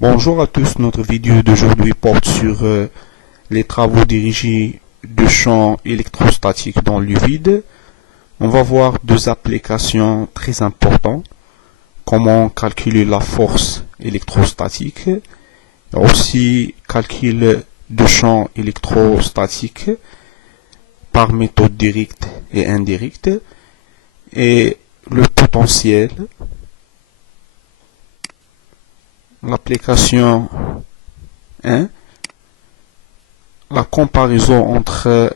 Bonjour à tous, notre vidéo d'aujourd'hui porte sur les travaux dirigés de champs électrostatiques dans le vide. On va voir deux applications très importantes. Comment calculer la force électrostatique et aussi calcul de champs électrostatiques par méthode directe et indirecte et le potentiel. L'application 1, la comparaison entre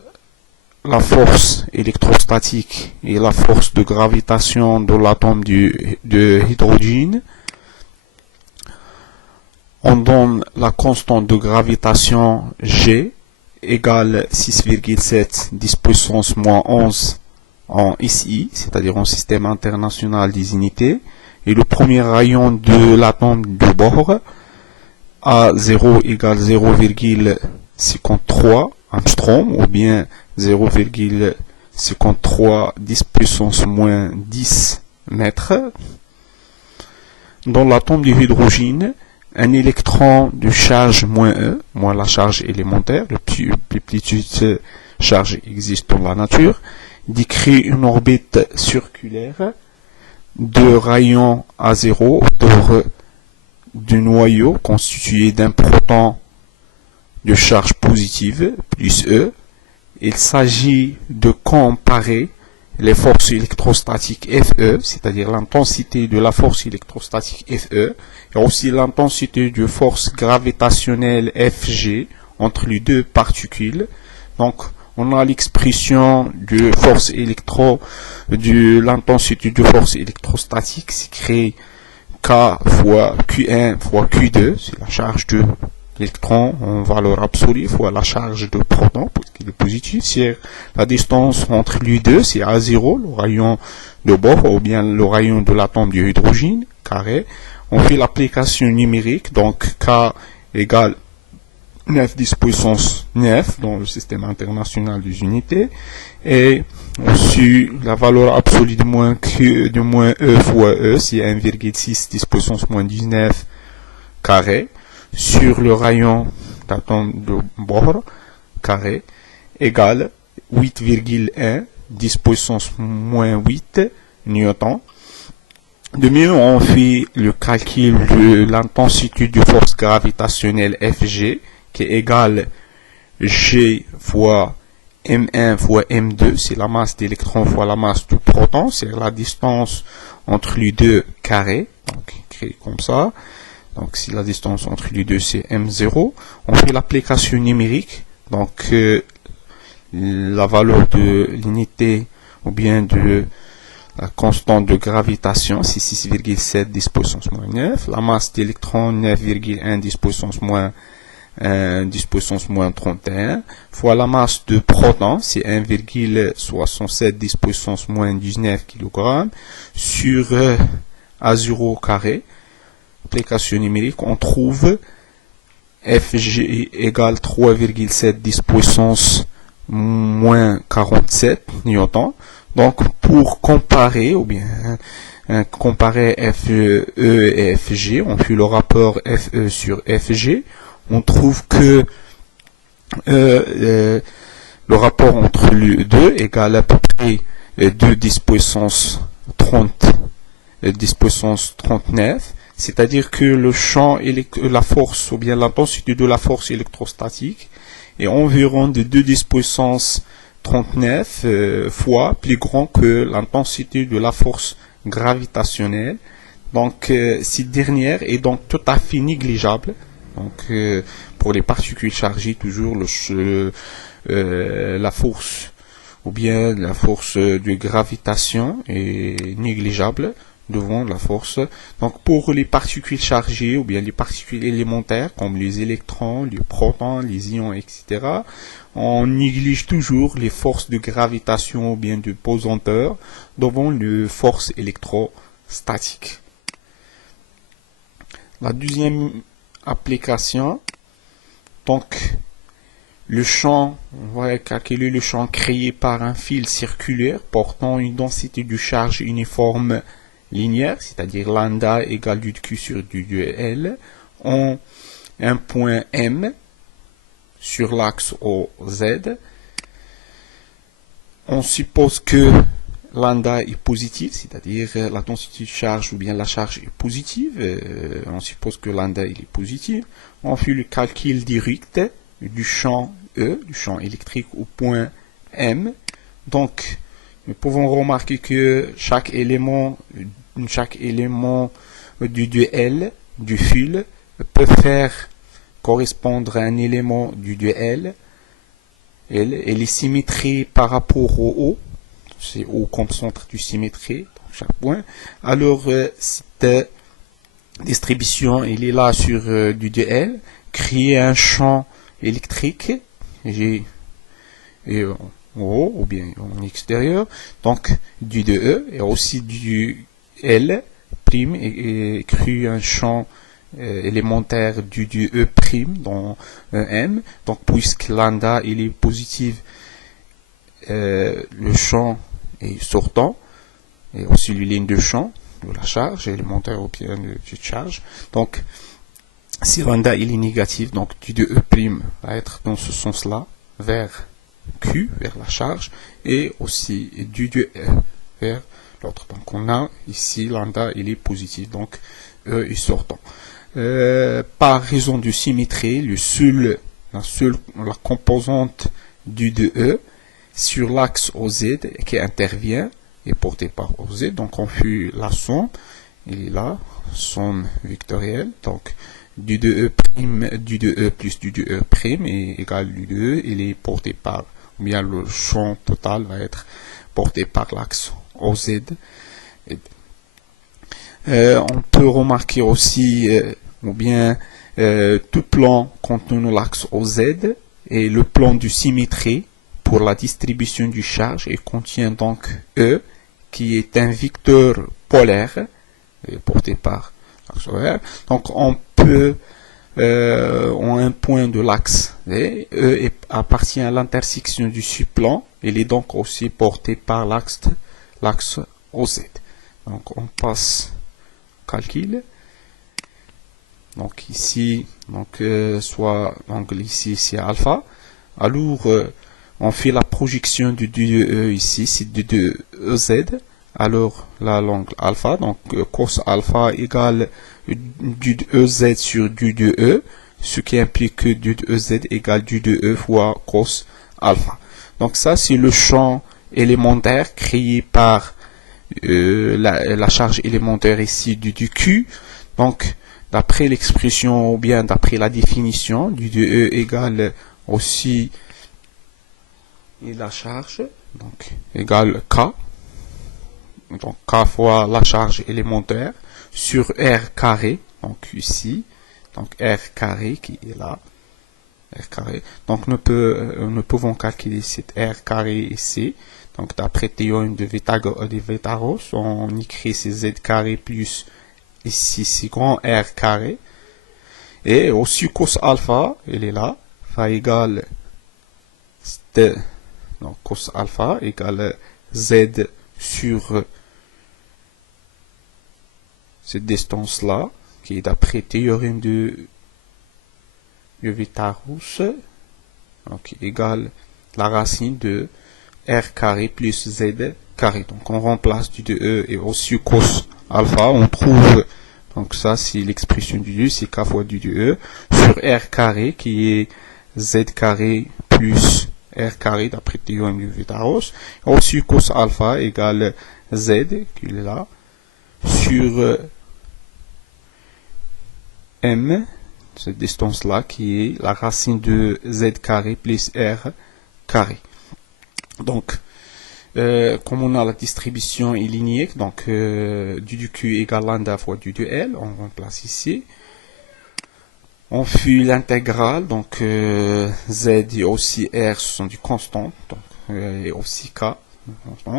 la force électrostatique et la force de gravitation de l'atome de hydrogène. On donne la constante de gravitation G égale 6,7 10 puissance moins 11 en SI, c'est-à-dire en système international des unités. Et le premier rayon de l'atome de Bohr à 0 égale 0,53 angstrom ou bien 0,53 10 puissance moins 10 mètres. Dans l'atome de hydrogène, un électron de charge moins E, moins la charge élémentaire, le plus petite charge existe dans la nature, décrit une orbite circulaire de rayons à 0 autour du noyau constitué d'un proton de charge positive plus E. Il s'agit de comparer les forces électrostatiques Fe, c'est-à-dire l'intensité de la force électrostatique Fe, et aussi l'intensité de force gravitationnelle Fg entre les deux particules. Donc, on a l'expression de force de l'intensité de force électrostatique, c'est créé K fois Q1 fois Q2, c'est la charge de l'électron en valeur absolue fois la charge de proton, parce qu'il est positif. C'est la distance entre les deux, c'est A0, le rayon de Bohr, ou bien le rayon de l'atome de hydrogène, carré. On fait l'application numérique, donc K égale 9 10 puissance 9 dans le système international des unités, et sur la valeur absolue de moins E fois E, c'est 1,6 10 puissance moins 19 carré, sur le rayon d'atome de Bohr carré, égale 8,1 10 puissance moins 8 newton. De mieux, on fait le calcul de l'intensité de force gravitationnelle Fg, qui est égale G fois M1 fois M2, c'est la masse d'électrons fois la masse du proton, c'est la distance entre les deux carrés, donc écrit comme ça. Donc si la distance entre les deux c'est M0, on fait l'application numérique, donc la valeur de l'unité ou bien de la constante de gravitation, c'est 6,7 10 puissance moins 9, la masse d'électrons 9,1 10 puissance moins 10 puissance moins 31, fois la masse de protons, c'est 1,67 10 puissance moins 19 kg, sur A0 carré, application numérique, on trouve Fg égale 3,7 10 puissance moins 47 newton. Donc, pour comparer, ou bien comparer Fe et Fg, on fait le rapport Fe sur Fg, on trouve que le rapport entre les deux égale à peu près 2 10 puissance 30, 10 puissance 39, c'est-à-dire que le champ, la force, ou bien l'intensité de la force électrostatique est environ de 2 10 puissance 39 fois plus grand que l'intensité de la force gravitationnelle. Donc, cette dernière est donc tout à fait négligeable. Donc, pour les particules chargées, toujours la force ou bien la force de gravitation est négligeable devant la force. Donc, pour les particules chargées ou bien les particules élémentaires comme les électrons, les protons, les ions, etc., on néglige toujours les forces de gravitation ou bien de pesanteur devant les forces électrostatiques. La deuxième application, donc le champ, on va calculer le champ créé par un fil circulaire portant une densité de charge uniforme linéaire, c'est-à-dire lambda égale du Q sur du L. ont un point M sur l'axe OZ. On suppose que lambda est positif, c'est-à-dire la densité de charge ou bien la charge est positive. On suppose que lambda il est positif. On fait le calcul direct du champ E, du champ électrique au point M. Donc, nous pouvons remarquer que chaque élément du duel du fil peut faire correspondre à un élément du duel. Elle est symétrie par rapport au O. C'est O comme centre du symétrie, donc chaque point. Alors, cette distribution, il est là sur du duel, créer un champ électrique, G et en haut ou bien en extérieur, donc du DE et aussi du L prime et créer un champ élémentaire du E prime dans M. Donc puisque lambda il est positif, le champ est sortant et aussi les lignes de champ de la charge élémentaire ou bien de charge. Donc si lambda il est négatif, donc du E prime va être dans ce sens-là vers Q, vers la charge, et aussi du E vers l'autre. Donc on a ici lambda il est positif, donc E est sortant. Par raison de symétrie, la composante du DE sur l'axe OZ qui intervient est portée par OZ. Donc on fait la somme, il est là, somme vectorielle. Donc du DE prime, du DE plus du DE prime est égal du DE, il est porté par, ou bien le champ total va être porté par l'axe OZ. On peut remarquer aussi, ou bien tout plan contenant l'axe OZ et le plan de symétrie pour la distribution du charge et contient donc E qui est un vecteur polaire porté par l'axe OR. Donc on peut en un point de l'axe E appartient à l'intersection du supplant, il est donc aussi porté par l'axe OZ. Donc on passe calcul. Donc ici, soit l'angle ici c'est alpha. Alors on fait la projection du DE ici, c'est du EZ. Alors là l'angle alpha, donc cos alpha égale du EZ sur du DE, ce qui implique que du EZ égale du DE fois cos alpha. Donc ça c'est le champ élémentaire créé par la charge élémentaire ici du Q. Donc d'après l'expression ou bien d'après la définition du DE égale aussi et la charge, donc égale K, donc K fois la charge élémentaire sur R carré, donc ici, donc R carré qui est là, R carré. Donc nous pouvons calculer cette R carré ici. Donc d'après théorème de Vétaros, on écrit c'est Z carré plus ici c'est grand R carré. Et aussi cos alpha, il est là, va égal donc cos alpha égale Z sur cette distance là, qui est d'après théorème de Vétaros, donc égale la racine de R carré plus Z carré. Donc on remplace du 2E et aussi cos alpha, on trouve, donc ça c'est l'expression du 2, c'est K fois du 2E, sur R carré qui est Z carré plus R carré d'après théorème de Vétaros, aussi cos alpha égale Z, qui est là, sur M, cette distance-là, qui est la racine de Z carré plus R carré. Donc, comme on a la distribution linéaire, donc du Q égale lambda fois du 2L, on remplace ici. On fait l'intégrale, donc Z et aussi R sont du constant, donc, et aussi K.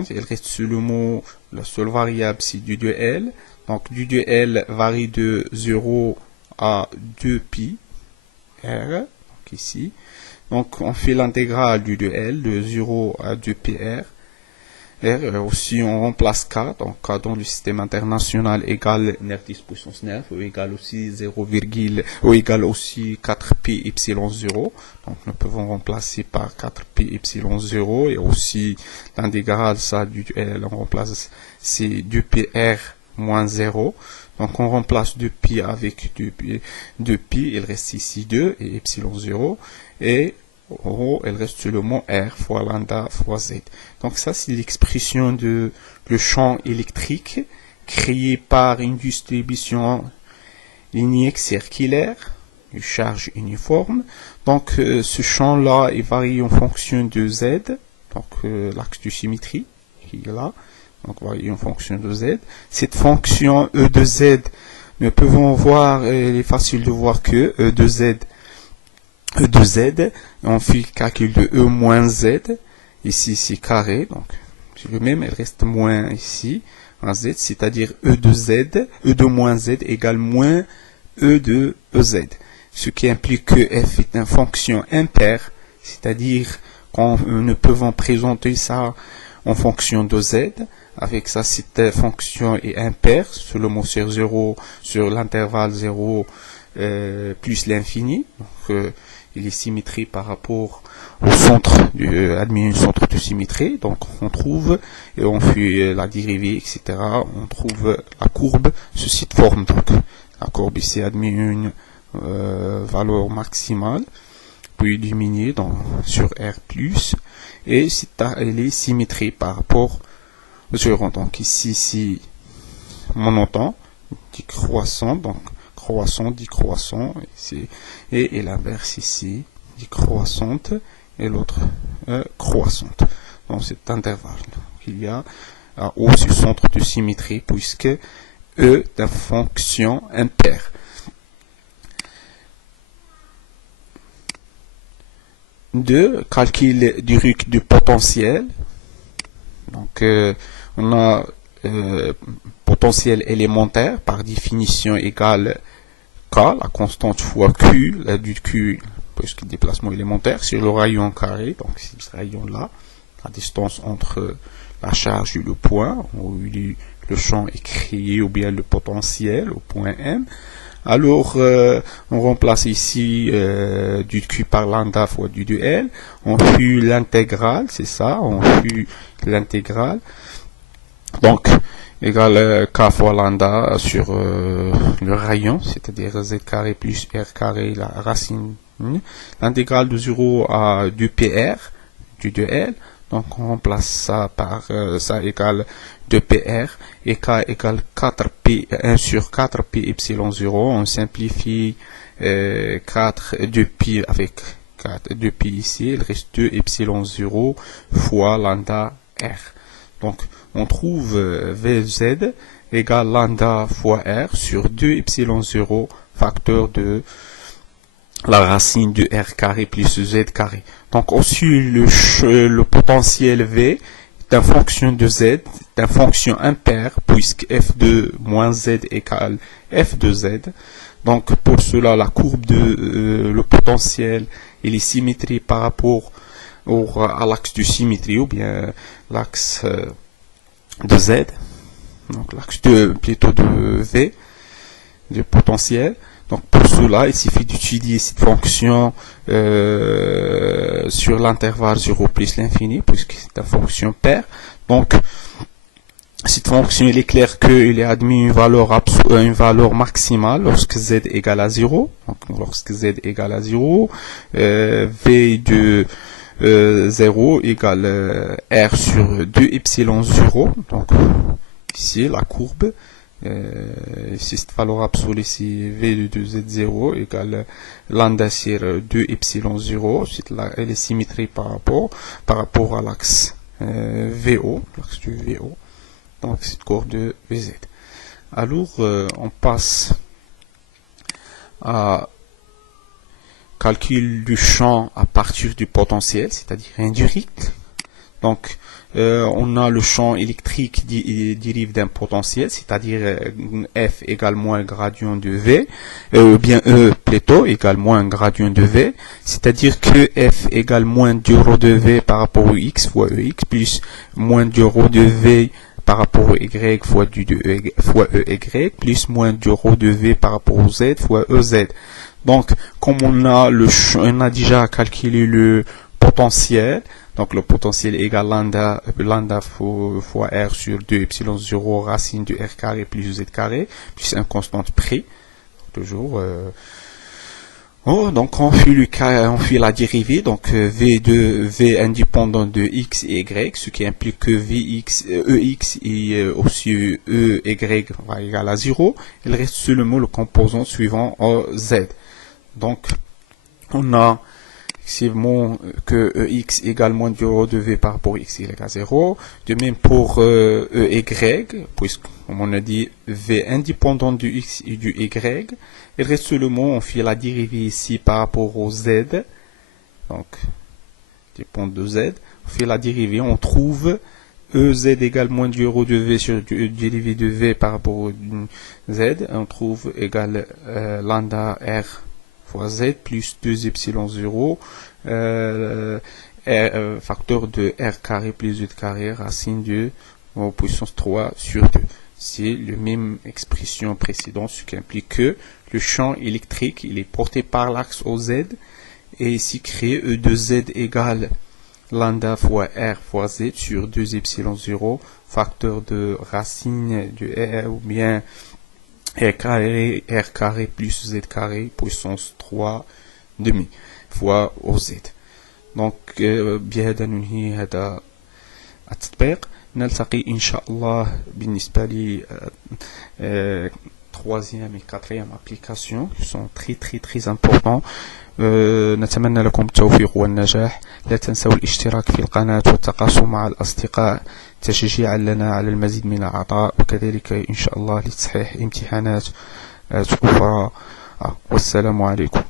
Il reste seulement la seule variable, c'est du 2L. Donc du 2L varie de 0 à 2pi R, donc ici. Donc on fait l'intégrale du 2L de 0 à 2pi R. R, aussi on remplace K, donc K dans le système international égale 9 10 puissance 9, ou égale aussi 0, ou égale aussi 4pi epsilon 0. Donc nous pouvons remplacer par 4pi epsilon 0, et aussi l'intégrale, ça, du L, on remplace, c'est 2πr moins 0. Donc on remplace 2pi avec 2pi, il reste ici 2 et epsilon 0, et rho, il reste seulement R fois lambda fois Z. Donc ça, c'est l'expression de le champ électrique créé par une distribution linéaire circulaire de charge uniforme. Donc ce champ-là, il varie en fonction de Z, donc l'axe de symétrie qui est là, donc varie en fonction de Z. Cette fonction E de Z, nous pouvons voir, il est facile de voir que E de Z, on fait le calcul de E moins Z, ici c'est carré, donc c'est le même, il reste moins ici, en Z, c'est-à-dire E de moins Z égale moins E de EZ, ce qui implique que F est une fonction impaire, c'est-à-dire qu'on ne pouvons présenter ça en fonction de Z. Avec ça, cette fonction est impaire, sur le mot sur 0, sur l'intervalle 0 plus l'infini. Donc, il est symétrique par rapport au centre, admis un centre de symétrie. Donc, on trouve, et on fait la dérivée, etc. On trouve la courbe sous cette forme. Donc, la courbe ici admet une valeur maximale, puis diminuée sur R+, et elle est symétrique par rapport donc ici, c'est montant, décroissant, donc croissant, décroissant, et l'inverse ici, décroissante, et l'autre croissante. Dans cet intervalle, il y a haut ce centre de symétrie, puisque E est une fonction impaire. Deux, calcul direct du potentiel. Donc, on a potentiel élémentaire, par définition égale K, la constante fois Q, la du Q, puisque le déplacement élémentaire, c'est le rayon carré, donc c'est ce rayon-là, la distance entre la charge et le point, où le champ est créé, ou bien le potentiel au point M. Alors, on remplace ici du Q par lambda fois du 2L. On fait l'intégrale, c'est ça, on fait l'intégrale. Donc, égale K fois lambda sur le rayon, c'est-à-dire Z carré plus R carré, la racine. L'intégrale de 0 à 2PR du 2L. Donc, on remplace ça par ça égale 2PR, et K égale 4P, 1 sur 4P epsilon 0. On simplifie 4, 2P avec 4, 2P ici, il reste 2 epsilon 0 fois lambda R. Donc, on trouve VZ égale lambda fois R sur 2 epsilon 0 facteur de la racine de R carré plus Z carré. Donc aussi le potentiel V est une fonction de Z, est une fonction impaire, puisque F de moins Z égale F de Z. Donc pour cela, la courbe de le potentiel, il est symétrique par rapport à l'axe de symétrie, ou bien l'axe de Z, donc l'axe plutôt de V, de potentiel. Donc pour cela, il suffit d'utiliser cette fonction sur l'intervalle 0 plus l'infini, puisque c'est une fonction paire. Donc cette fonction, il est clair qu'il est admis une valeur maximale lorsque Z égale à 0. Donc lorsque Z égale à 0, V de 0 égale R sur 2 epsilon 0. Donc ici, la courbe, si cette valeur absolue, c'est V de 2Z0 égale lambda sur 2 epsilon 0. Elle est symétrique par rapport à l'axe VO, l'axe du VO. Donc cette courbe de VZ. Alors, on passe à calcul du champ à partir du potentiel, c'est-à-dire indirect. Donc, on a le champ électrique qui dérive d'un potentiel, c'est-à-dire F égale moins gradient de V, ou bien E plutôt égale moins gradient de V, c'est-à-dire que F égale moins du rho de V par rapport au X fois EX, plus moins du rho de V par rapport au Y fois EY, plus moins du rho de V par rapport au Z fois EZ. Donc, comme on a déjà calculé le potentiel, donc le potentiel égale lambda fois R sur 2 epsilon 0 racine de R carré plus Z carré, plus un constante prix, toujours. Donc on fait la dérivée, donc V indépendant de X et Y, ce qui implique que EX et aussi EY va égal à 0. Il reste seulement le composant suivant Z. Donc, on a effectivement que EX égale moins du rho de V par rapport à X égale à 0. De même pour EY, puisque, comme on a dit, V indépendant du X et du Y. Il reste seulement, on fait la dérivée ici par rapport au Z. Donc, dépend de Z. On fait la dérivée, on trouve EZ égale moins du rho de V sur du dérivé de V par rapport au Z. On trouve égal lambda R fois Z plus 2 epsilon 0 facteur de R carré plus Z carré racine de puissance 3 sur 2. C'est la même expression précédente, ce qui implique que le champ électrique il est porté par l'axe OZ et ici créé E de Z égale lambda fois R fois Z sur 2 epsilon 0 facteur de racine de R ou bien R carré plus Z carré puissance 3 demi fois OZ. Donc بهذا ننهي هذا التطبيق. نلتقي إن شاء الله بالنسبة لي troisième et quatrième application qui sont très importants. نتمنى لكم التوفيق والنجاح. لا تنسوا الاشتراك في القناة والتقاسم مع الأصدقاء تشجيعا لنا على المزيد من العطاء وكذلك إن شاء الله لتصحيح امتحانات أخرى. والسلام عليكم.